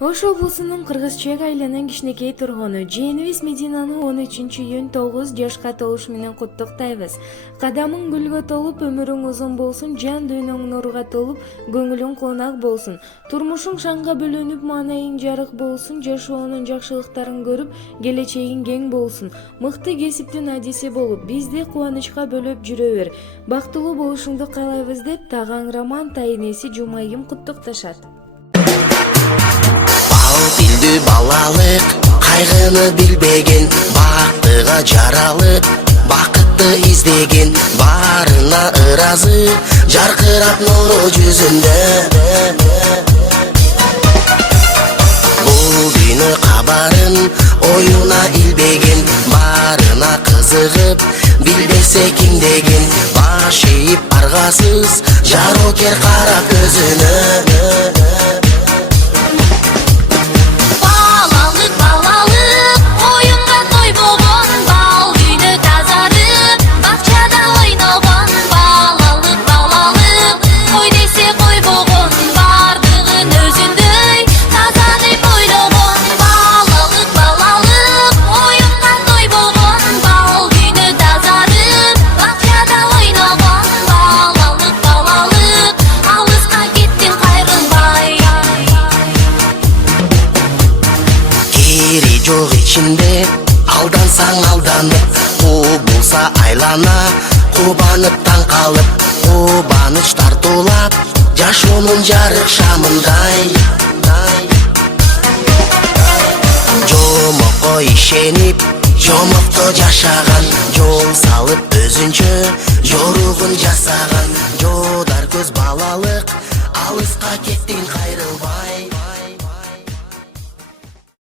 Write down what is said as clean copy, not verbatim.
Ош облусунун Кыргызчек айланан кичинекей тургуну жээнибиз Мединаны 13-июнь 9 жашка толушу менен куттуктайбыз. Кадамың гүлгө толуп, өмүрүң узун болсун, жан дүйнөң нурга толуп, көңүлүң куунак болсун. Турмушуң шаңга бөлөнүп, маанайың жарык болсун, жашоонун жакшылыктарын көрүп, келечегиң кең болсун. Мыкты кесиптин адиси болуп, бизди кубанычка бөлөп жүрө бер. Бактылуу болушуңду каалайбыз деп Таган Роман тайнеси Жумайым куттукташат. Билді балалық, қайғыны білбеген, бақтыға жаралып, бақытты издеген, барына ыразы, жарқырап нұры жүзінде. Бұл күні қабарын ойына илбеген, барына қызығып, білбесе кимдеген, баш иіп арғасыз, жарокер қара көзіні. Жоқ içinde алдансаң алданып, қу болса айлана, қубанып таң қалып, қубаныш тартулап, жашоонун жарык шамындай. Жомокко ишенип, жомокто жашаган,